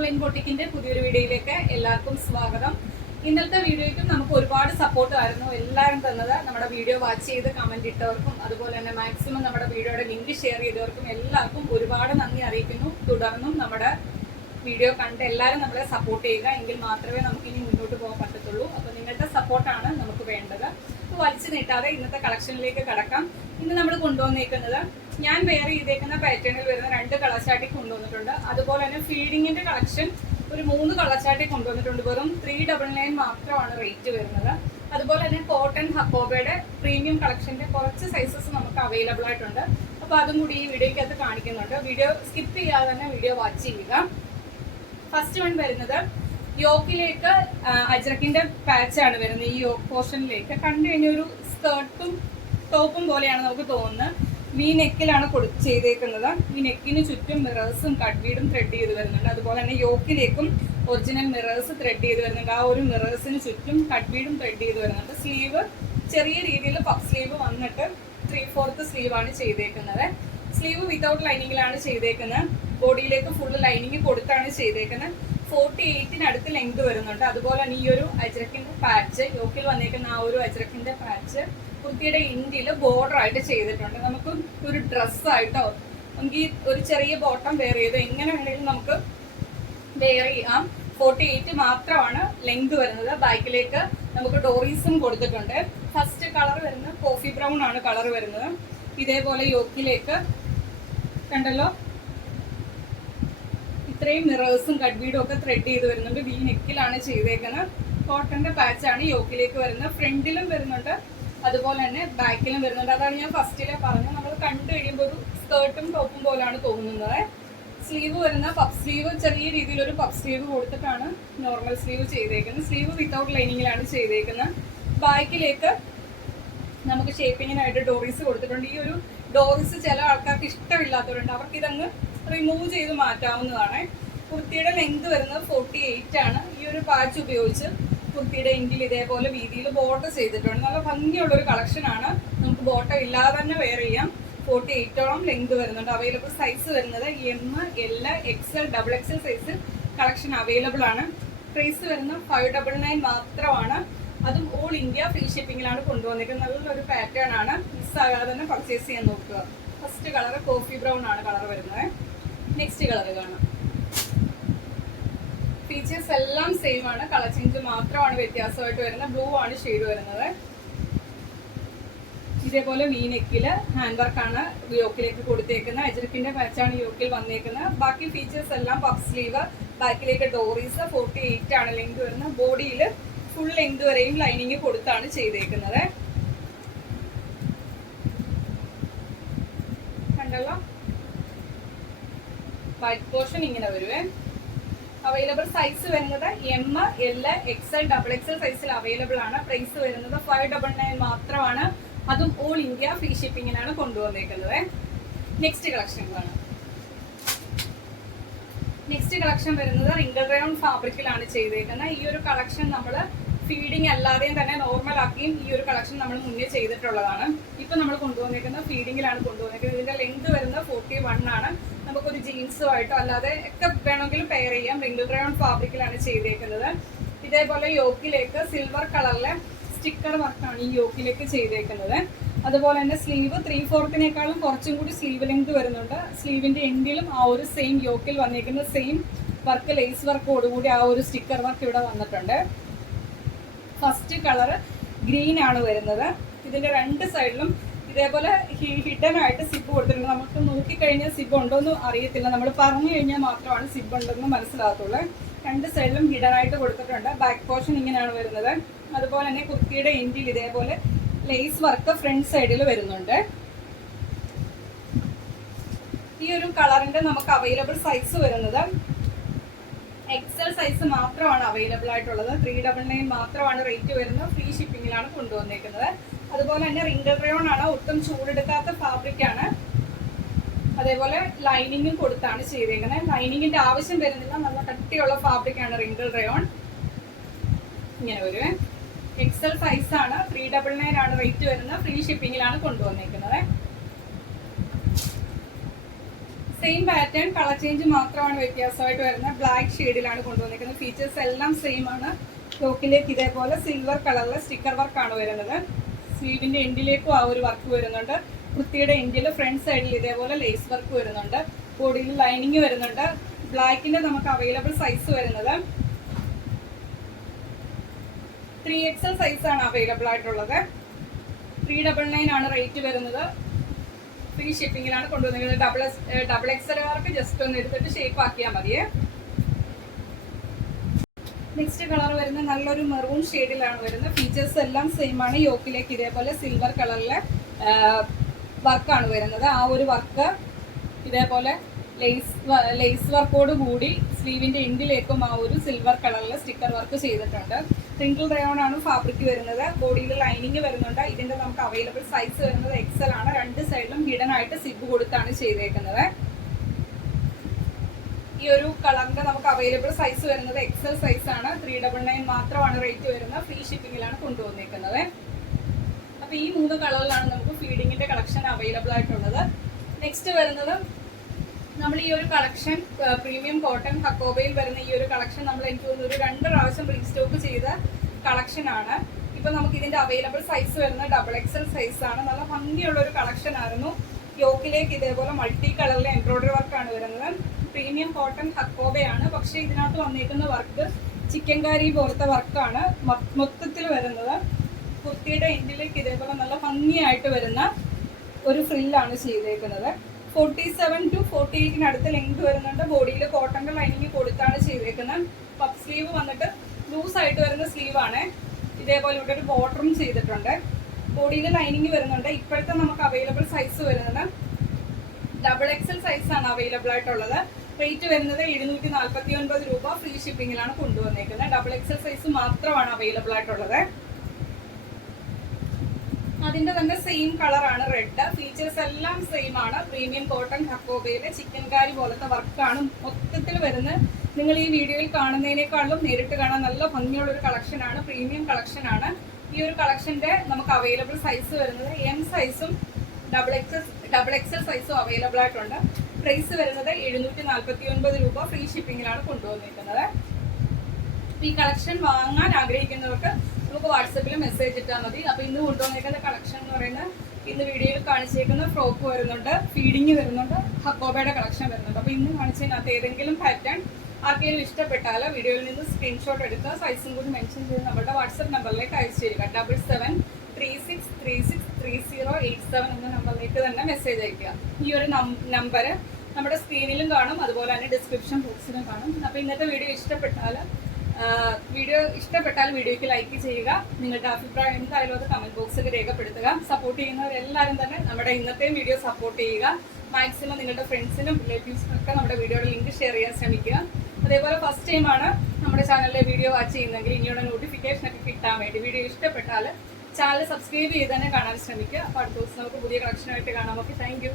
Online ബൊട്ടിക്കിന്റെ പുതിയൊരു വീഡിയോയിലേക്ക് എല്ലാവർക്കും സ്വാഗതം. ഇന്നത്തെ വീഡിയോയ്ക്കും നമുക്ക് ഒരുപാട് സപ്പോർട്ട് ആയിരുന്നു എല്ലാവരും തന്നത്. നമ്മുടെ വീഡിയോ വാച്ച് ചെയ്ത് കമന്റ് ഇട്ടവർക്കും അതുപോലെ തന്നെ മാക്സിമം നമ്മുടെ വീഡിയോയുടെ ലിങ്ക് ഷെയർ ചെയ്തവർക്കും എല്ലാവർക്കും ഒരുപാട് നന്ദി അറിയിക്കുന്നു. തുടർന്നും നമ്മുടെ വീഡിയോ കണ്ട് എല്ലാവരും നമ്മളെ സപ്പോർട്ട് ചെയ്യുക, എങ്കിൽ മാത്രമേ നമുക്ക് ഇനി മുന്നോട്ട് പോകാൻ പറ്റത്തുള്ളൂ. അപ്പോൾ നിങ്ങളുടെ സപ്പോർട്ടാണ് നമുക്ക് വേണ്ടത്. അപ്പോൾ വലിച്ചു നീട്ടാതെ ഇന്നത്തെ കളക്ഷനിലേക്ക് കടക്കാം. ഇന്ന് നമ്മൾ കൊണ്ടുവന്നേക്കുന്നത് ഞാൻ വെയർ ചെയ്തേക്കുന്ന പാറ്റേണിൽ വരുന്ന 2 കളർ ചാർട്ടി കൊണ്ടുവന്നിട്ടുണ്ട്. അതുപോലെ തന്നെ ഫീഡിങ്ങിന്റെ കളക്ഷൻ ഒരു 3 കളർ ചാർട്ടി കൊണ്ടുവന്നിട്ടുണ്ട്. വെറും 399 മാത്രമാണ് റേറ്റ് വരുന്നത്. അതുപോലെ തന്നെ കോട്ടൺ ഹക്കോബയുടെ പ്രീമിയം കളക്ഷന്റെ കുറച്ച് സൈസസ് നമുക്ക് അവൈലബിൾ ആയിട്ടുണ്ട്. അപ്പോൾ അതും കൂടി ഈ വീഡിയോയ്ക്കകത്ത് കാണിക്കുന്നുണ്ട്. വീഡിയോ സ്കിപ്പ് ചെയ്യാതെ തന്നെ വീഡിയോ വാച്ച് ചെയ്യുക. ഫസ്റ്റ് വൺ വരുന്നത് യോക്കിലേക്ക് അജ്രക്കിന്റെ പാച്ചാണ് വരുന്നത്. ഈ യോക്ക് പോർഷനിലേക്ക് കണ്ടു കഴിഞ്ഞാൽ ഒരു സ്കേർട്ടും ടോപ്പും പോലെയാണ് നമുക്ക് തോന്നുന്നത്. വി നെക്കിലാണ് ചെയ്തേക്കുന്നത്. ഈ നെക്കിന് ചുറ്റും മിറേഴ്സും കട്ട്ബീഡും ത്രെഡ് ചെയ്ത് വരുന്നുണ്ട്. അതുപോലെ തന്നെ യോക്കിലേക്കും ഒറിജിനൽ മിറേഴ്സ് ത്രെഡ് ചെയ്ത് വരുന്നുണ്ട്. ആ ഒരു മിറേഴ്സിന് ചുറ്റും കട്ട്ബീഡും ത്രെഡ് ചെയ്ത് വരുന്നുണ്ട്. സ്ലീവ് ചെറിയ രീതിയിൽ പഫ് സ്ലീവ് വന്നിട്ട് 3/4 സ്ലീവ് ആണ് ചെയ്തേക്കുന്നത്. സ്ലീവ് വിതൗട്ട് ലൈനിങ്ങിലാണ് ചെയ്തേക്കുന്നത്. ബോഡിയിലേക്ക് ഫുള്ള് ലൈനിങ് കൊടുത്താണ് ചെയ്തേക്കുന്നത്. 48 ലെങ്ത് വരുന്നുണ്ട്. അതുപോലെ തന്നെ ഈ ഒരു അജ്രക്കിന്റെ പാച്ച്, യോക്കിൽ വന്നേക്കുന്ന ആ ഒരു അജ്രക്കിന്റെ പാച്ച് കുർത്തിയുടെ ഇന്ത്യയില് ബോർഡർ ആയിട്ട് ചെയ്തിട്ടുണ്ട്. നമുക്ക് ഒരു ഡ്രസ്സായിട്ടോ നമുക്ക് ഒരു ചെറിയ ബോട്ടം വെയർ ചെയ്തോ എങ്ങനെ വേണമെങ്കിലും നമുക്ക് വെയർ ചെയ്യാം. 48 മാത്രമാണ് ലെങ്ത് വരുന്നത്. ബാക്കിലേക്ക് നമുക്ക് ഡോറീസും കൊടുത്തിട്ടുണ്ട്. ഫസ്റ്റ് കളർ വരുന്നത് കോഫി ബ്രൗൺ ആണ് കളർ വരുന്നത്. ഇതേപോലെ യോക്കിലേക്ക് കണ്ടല്ലോ, ഇത്രയും മിറേഴ്സും കട്ട്ബീഡും ഒക്കെ ത്രെഡ് ചെയ്ത് വരുന്നുണ്ട്. വി നെക്കിലാണ് ചെയ്തേക്കുന്നത്. കോട്ടന്റെ പാച്ചാണ് യോക്കിലേക്ക് വരുന്നത്. ഫ്രണ്ടിലും വരുന്നുണ്ട്, അതുപോലെ തന്നെ ബാക്കിലും വരുന്നുണ്ട്. അതാണ് ഞാൻ ഫസ്റ്റിലെ പറഞ്ഞത്. നമ്മൾ കണ്ടു കഴിയുമ്പോൾ ഒരു സ്കേർട്ടും ടോപ്പും പോലാണ് തോന്നുന്നത്. സ്ലീവ് വരുന്ന പഫ് സ്ലീവ്, ചെറിയ രീതിയിൽ ഒരു പഫ് സ്ലീവ് കൊടുത്തിട്ടാണ് നോർമൽ സ്ലീവ് ചെയ്തേക്കുന്നത്. സ്ലീവ് വിത്തൗട്ട് ലൈനിങ്ങിലാണ് ചെയ്തേക്കുന്നത്. ബാക്കിലേക്ക് നമുക്ക് ഷേപ്പിങ്ങിനായിട്ട് ഡോറീസ് കൊടുത്തിട്ടുണ്ട്. ഈ ഒരു ഡോറീസ് ചില ആൾക്കാർക്ക് ഇഷ്ടമില്ലാത്തവരുണ്ട്, അവർക്ക് ഇതങ്ങ് റിമൂവ് ചെയ്ത് മാറ്റാവുന്നതാണ്. കുർത്തിയുടെ ലെങ്ത് വരുന്നത് 48 ആണ്. ഈ ഒരു പാച്ച് ഉപയോഗിച്ച് കുർത്തിയുടെ എൻഡിൽ ഇതേപോലെ വീതിയിൽ ബോർഡർ ചെയ്തിട്ടുണ്ട്. നല്ല ഭംഗിയുള്ള ഒരു കളക്ഷൻ ആണ്. നമുക്ക് ബോട്ടം ഇല്ലാതെ തന്നെ വെയർ ചെയ്യാം. 48ഓളം ലെങ്ത് വരുന്നുണ്ട്. അവൈലബിൾ സൈസ് വരുന്നത് M, L, XL, XXL സൈസിൽ കളക്ഷൻ അവൈലബിൾ ആണ്. പ്രൈസ് വരുന്നത് 599 മാത്രമാണ്. അതും ഓൾ ഇന്ത്യ ഫ്രീ ഷിപ്പിംഗിലാണ് കൊണ്ടുവന്നിരിക്കുന്നത്. നല്ലൊരു പാറ്റേൺ ആണ്. മിസ്സാകാതെ തന്നെ പർച്ചേസ് ചെയ്യാൻ നോക്കുക. ഫസ്റ്റ് കളർ കോഫി ബ്രൗൺ ആണ് കളർ വരുന്നത്. നെക്സ്റ്റ് കളർ കാണാം. ഫീച്ചേഴ്സ് എല്ലാം സെയിം ആണ്. കളർ ചേഞ്ച് മാത്രമാണ് വ്യത്യാസമായിട്ട് വരുന്നത്. ബ്ലൂ ആണ് ഷെയ്ഡ് വരുന്നത്. ഇതേപോലെ വി നെക്കില് ഹാൻഡ് വർക്കാണ് യോക്കിലേക്ക് കൊടുത്തേക്കുന്നത്. അജ്രക്കിന്റെ പാച്ചാണ് യോക്കിൽ വന്നേക്കുന്നത്. ബാക്കി ഫീച്ചേഴ്സ് എല്ലാം പഫ് സ്ലീവ്, ബാക്കിലേക്ക് ഡോറീസ്. 48 ആണ് ലെങ്ത് വരുന്നത്. ബോഡിയിൽ ഫുൾ ലെങ്ത് വരെയും ലൈനിങ് കൊടുത്താണ് ചെയ്തേക്കുന്നത്. കണ്ടല്ലോ, വൈറ്റ് പോർഷൻ ഇങ്ങനെ വരുവേ. അവൈലബിൾ സൈസ് വരുന്നത് M, L, XL, XXL സൈസിൽ അവൈലബിൾ ആണ്. പ്രൈസ് വരുന്നത് 599 മാത്രമാണ്. അതും ഓൾ ഇന്ത്യ ഫ്രീ ഷിപ്പിങ്ങിനാണ് കൊണ്ടുവന്നേക്കുന്നത്. നെക്സ്റ്റ് കളക്ഷനുകളാണ്. നെക്സ്റ്റ് കളക്ഷൻ വരുന്നത് റിംഗിൾ റയോൺ ഫാബ്രിക്കിലാണ് ചെയ്തേക്കുന്നത്. ഈ ഒരു കളക്ഷൻ നമ്മൾ ഫീഡിങ് അല്ലാതെയും തന്നെ നോർമൽ ആക്കിയും ഈ ഒരു കളക്ഷൻ നമ്മൾ മുന്നേ ചെയ്തിട്ടുള്ളതാണ്. ഇപ്പൊ നമ്മൾ കൊണ്ടുവന്നേക്കുന്നത് ഫീഡിങ്ങിലാണ് കൊണ്ടുവന്നേക്കുന്നത്. ഇതിന്റെ ലെങ്ത് വരുന്നത് 41 ആണ്. നമുക്കൊരു ജീൻസുമായിട്ടോ അല്ലാതെ ഒക്കെ വേണമെങ്കിലും പെയർ ചെയ്യാം. റിംഗിൾ റയോൺ ഫാബ്രിക്കിലാണ് ചെയ്തേക്കുന്നത്. ഇതേപോലെ യോക്കിലേക്ക് സിൽവർ കളറിലെ സ്റ്റിക്കർ വർക്കാണ് ഈ യോക്കിലേക്ക് ചെയ്തേക്കുന്നത്. അതുപോലെ തന്നെ സ്ലീവ് 3/4 കുറച്ചും കൂടി സ്ലീവ് ലെങ്ത് വരുന്നുണ്ട്. സ്ലീവിന്റെ എൻഡിലും ആ ഒരു സെയിം യോക്കിൽ വന്നേക്കുന്ന സെയിം വർക്ക്, ലേസ് വർക്കോടുകൂടി ആ ഒരു സ്റ്റിക്കർ വർക്ക് ഇവിടെ വന്നിട്ടുണ്ട്. ഫസ്റ്റ് കളർ ഗ്രീൻ ആണ് വരുന്നത്. ഇതിന്റെ 2 സൈഡിലും ഇതേപോലെ ഹിഡൻ ആയിട്ട് സിബ് കൊടുത്തിട്ടുണ്ട്. നമുക്ക് നോക്കിക്കഴിഞ്ഞാൽ സിബ് ഉണ്ടോയെന്ന് അറിയത്തില്ല. നമ്മൾ പറഞ്ഞു കഴിഞ്ഞാൽ മാത്രമാണ് സിബ് ഉണ്ടെന്ന് മനസ്സിലാകത്തുള്ളൂ. 2 സൈഡിലും ഹിഡൻ ആയിട്ട് കൊടുത്തിട്ടുണ്ട്. ബാക്ക് പോർഷൻ ഇങ്ങനെയാണ് വരുന്നത്. അതുപോലെ തന്നെ കുർത്തിയുടെ എൻഡിൽ ഇതേപോലെ ലേസ് വർക്ക് ഫ്രണ്ട് സൈഡിൽ വരുന്നുണ്ട്. ഈ ഒരു കളറിന്റെ നമുക്ക് അവൈലബിൾ സൈസ് വരുന്നത് XL സൈസ് മാത്രമാണ് അവൈലബിൾ ആയിട്ടുള്ളത്. 399 മാത്രമാണ് റേറ്റ് വരുന്നത്. ഫ്രീ ഷിപ്പിംഗിലാണ് കൊണ്ടുവന്നേക്കുന്നത്. അതുപോലെ തന്നെ റിംഗിൾ റയോൺ ആണ്. ഒട്ടും ചൂടെടുക്കാത്ത ഫാബ്രിക് ആണ്. അതേപോലെ ലൈനിങ്ങും കൊടുത്താണ് ചെയ്തേക്കുന്നത്. ലൈനിങ്ങിന്റെ ആവശ്യം വരുന്നില്ല. നല്ല കട്ടിയുള്ള ഫാബ്രിക് ആണ് റിംഗിൾ റയോൺ. ഇങ്ങനെ വരുവേ. XL സൈസ് ആണ്. 399 ആണ് റേറ്റ് വരുന്നത്. ഫ്രീ ഷിപ്പിംഗിലാണ് കൊണ്ടുവന്നേക്കുന്നത്. സെയിം പാറ്റേൺ, കളർ ചേഞ്ച് മാത്രമാണ് വ്യത്യാസമായിട്ട് വരുന്നത്. ബ്ലാക്ക് ഷെയ്ഡിലാണ് കൊണ്ടുവന്നിരിക്കുന്നത്. ഫീച്ചേഴ്സ് എല്ലാം സെയിം ആണ്. യോക്കിലേക്ക് ഇതേപോലെ സിൽവർ കളറിലെ സ്റ്റിക്കർ വർക്കാണ് വരുന്നത്. സ്ലീവിന്റെ എൻഡിലേക്കും ആ ഒരു വർക്ക് വരുന്നുണ്ട്. കുർത്തിയുടെ എൻഡിൽ ഫ്രണ്ട് സൈഡിൽ ഇതേപോലെ ലേസ് വർക്ക് വരുന്നുണ്ട്. ബോഡിയിൽ ലൈനിങ് വരുന്നുണ്ട്. ബ്ലാക്കിന്റെ നമുക്ക് അവൈലബിൾ സൈസ് വരുന്നത് 3XL സൈസാണ് അവൈലബിൾ ആയിട്ടുള്ളത്. 399 ആണ് റേറ്റ് വരുന്നത്. ഫ്രീ ഷിപ്പിങ്ങിലാണ് കൊണ്ടുവന്നിരിക്കുന്നത്. ഡബിൾ എക്സലുകാർക്ക് ജസ്റ്റ് ഒന്ന് എടുത്തിട്ട് ഷേപ്പ് ആക്കിയാൽ മതിയേ. നെക്സ്റ്റ് കളർ വരുന്നത് നല്ലൊരു മെറൂൺ ഷെയ്ഡിലാണ് വരുന്നത്. ഫീച്ചേഴ്സ് എല്ലാം സെയിം ആണ്. യോക്കിലേക്ക് ഇതേപോലെ സിൽവർ കളറിലെ വർക്കാണ് വരുന്നത്. ആ ഒരു വർക്ക് ഇതേപോലെ ലേസ് വർക്കോട് കൂടി സ്ലീവിന്റെ എൻഡിലേക്കും ആ ഒരു സിൽവർ കളറിലെ സ്റ്റിക്കർ വർക്ക് ചെയ്തിട്ടുണ്ട്. ട്രിങ്കിൾ റയോൺ ആണ് ഫാബ്രിക് വരുന്നത്. ബോഡിയിൽ ലൈനിങ് വരുന്നുണ്ട്. ഇതിന്റെ നമുക്ക് അവൈലബിൾ സൈസ് വരുന്നത് XL ആണ്. രണ്ട് സൈഡിലും ഹിഡൻ ആയിട്ട് സിബ് കൊടുത്താണ് ചെയ്തേക്കുന്നത്. ഈ ഒരു കളറിന്റെ നമുക്ക് അവൈലബിൾ സൈസ് വരുന്നത് XL സൈസ് ആണ്. 399 മാത്രമാണ് റേറ്റ് വരുന്നത്. ഫ്രീ ഷിപ്പിംഗിലാണ് കൊണ്ടുവന്നിരിക്കുന്നത്. അപ്പൊ ഈ 3 കളറിലാണ് നമുക്ക് ഫീഡിങ്ങിന്റെ കളക്ഷൻ അവൈലബിൾ ആയിട്ടുള്ളത്. നെക്സ്റ്റ് വരുന്നത് നമ്മൾ ഈ ഒരു കളക്ഷൻ പ്രീമിയം കോട്ടൺ ഹക്കോബയിൽ വരുന്ന ഈ ഒരു കളക്ഷൻ നമ്മൾ എനിക്ക് തോന്നുന്നു ഒരു 2 പ്രാവശ്യം റീസ്റ്റോക്ക് ചെയ്ത കളക്ഷൻ ആണ്. ഇപ്പൊ നമുക്ക് ഇതിന്റെ അവൈലബിൾ സൈസ് വരുന്നത് XXL സൈസ് ആണ്. നല്ല ഭംഗിയുള്ള ഒരു കളക്ഷൻ ആയിരുന്നു. യോക്കിലേക്ക് ഇതേപോലെ മൾട്ടി കളറിലെ എംബ്രോയിഡറി വർക്കാണ് വരുന്നത്. പ്രീമിയം കോട്ടൺ ഹക്കോബയാണ്. പക്ഷെ ഇതിനകത്ത് വന്നിരിക്കുന്ന വർക്ക് ചിക്കൻ കാരി പോലത്തെ വർക്കാണ് മൊത്തത്തിൽ വരുന്നത്. കുർത്തിയുടെ എൻഡിലേക്ക് ഇതേപോലെ നല്ല ഭംഗിയായിട്ട് വരുന്ന ഒരു ഫ്രില്ലാണ് ചെയ്തേക്കുന്നത്. 47 to 48 അടുത്ത് ലെങ്ത് വരുന്നുണ്ട്. ബോഡിയിൽ കോട്ടന്റെ ലൈനിങ് കൊടുത്താണ് ചെയ്തേക്കുന്നത്. പഫ് സ്ലീവ് വന്നിട്ട് ലൂസ് ആയിട്ട് വരുന്ന സ്ലീവാണ്. ഇതേപോലെ ഇവിടെ ഒരു ബോർഡറും ചെയ്തിട്ടുണ്ട്. ബോഡിയിൽ ലൈനിങ് വരുന്നുണ്ട്. ഇപ്പോഴത്തെ നമുക്ക് അവൈലബിൾ സൈസ് വരുന്നത് XXL സൈസ് ആണ് അവൈലബിൾ ആയിട്ടുള്ളത്. റേറ്റ് വരുന്നത് 749 രൂപ. ഫ്രീ ഷിപ്പിംഗിലാണ് കൊണ്ടുവന്നേക്കുന്നത്. XXL സൈസ് മാത്രമാണ് അവൈലബിൾ ആയിട്ടുള്ളത്. അതിന്റെ തന്നെ സെയിം കളറാണ് റെഡ്. ഫീച്ചേഴ്സ് എല്ലാം സെയിം ആണ്. പ്രീമിയം കോട്ടൺ ഹക്കോബയിലെ ചിക്കൻ കാരി പോലത്തെ വർക്കാണ് മൊത്തത്തിൽ വരുന്നത്. നിങ്ങൾ ഈ വീഡിയോയിൽ കാണുന്നതിനേക്കാളും നേരിട്ട് കാണാൻ നല്ല ഭംഗിയുള്ള ഒരു കളക്ഷൻ ആണ്. പ്രീമിയം കളക്ഷൻ ആണ്. ഈ ഒരു കളക്ഷന്റെ നമുക്ക് അവൈലബിൾ സൈസ് വരുന്നത് M സൈസും XXL സൈസും അവൈലബിൾ ആയിട്ടുണ്ട്. പ്രൈസ് വരുന്നത് 749 രൂപ. ഫ്രീ ഷിപ്പിംഗിലാണ് കൊണ്ടുവന്നിരിക്കുന്നത്. ഈ കളക്ഷൻ വാങ്ങാൻ ആഗ്രഹിക്കുന്നവർക്ക് നമുക്ക് വാട്സപ്പിൽ മെസ്സേജ് ഇട്ടാൽ മതി. അപ്പൊ ഇന്ന് കൊണ്ടുവന്നിരിക്കുന്ന കളക്ഷൻ എന്ന് പറയുന്നത് ഇന്ന് വീഡിയോയിൽ കാണിച്ചേക്കുന്ന ഫ്രോക്ക് വരുന്നുണ്ട്, ഫീഡിങ് വരുന്നുണ്ട്, ഹക്കോബയുടെ കളക്ഷൻ വരുന്നുണ്ട്. അപ്പൊ ഇന്ന് കാണിച്ചതിനകത്ത് ഏതെങ്കിലും പാറ്റേൺ ആർക്കെങ്കിലും ഇഷ്ടപ്പെട്ടാൽ വീഡിയോയിൽ നിന്ന് സ്ക്രീൻഷോട്ട് എടുക്കുക. സൈസും കൂടി മെൻഷൻ ചെയ്ത് നമ്മുടെ വാട്സപ്പ് നമ്പറിലേക്ക് അയച്ചു തരിക. 7736363087 എന്ന നമ്പറിലേക്ക് തന്നെ മെസ്സേജ് അയക്കുക. ഈ ഒരു നമ്പർ നമ്മുടെ സ്ക്രീനിലും കാണും, അതുപോലെ തന്നെ ഡിസ്ക്രിപ്ഷൻ ബോക്സിലും കാണും. അപ്പൊ ഇന്നത്തെ വീഡിയോ ഇഷ്ടപ്പെട്ടാൽ വീഡിയോയ്ക്ക് ലൈക്ക് ചെയ്യുക. നിങ്ങളുടെ അഭിപ്രായം എന്തായാലും അത് കമന്റ് ബോക്സിൽ രേഖപ്പെടുത്തുക. സപ്പോർട്ട് ചെയ്യുന്നവരെല്ലാവരും തന്നെ നമ്മുടെ ഇന്നത്തെ വീഡിയോ സപ്പോർട്ട് ചെയ്യുക. മാക്സിമം നിങ്ങളുടെ ഫ്രണ്ട്സിനും റിലേറ്റീവ്സിനും ഒക്കെ നമ്മുടെ വീഡിയോയുടെ ലിങ്ക് ഷെയർ ചെയ്യാൻ ശ്രമിക്കുക. അതേപോലെ ഫസ്റ്റ് ടൈമാണ് നമ്മുടെ ചാനലിലെ വീഡിയോ വാച്ച് ചെയ്യുന്നതെങ്കിൽ ഇനിയുള്ള നോട്ടിഫിക്കേഷൻ ഒക്കെ കിട്ടാൻ വേണ്ടി വീഡിയോ ഇഷ്ടപ്പെട്ടാൽ ചാനൽ സബ്സ്ക്രൈബ് ചെയ്ത് തന്നെ കാണാൻ ശ്രമിക്കുക. അപ്പോൾ അടുത്ത ദിവസം നമുക്ക് പുതിയ കളക്ഷനായിട്ട് കാണാം. Okay, thank you.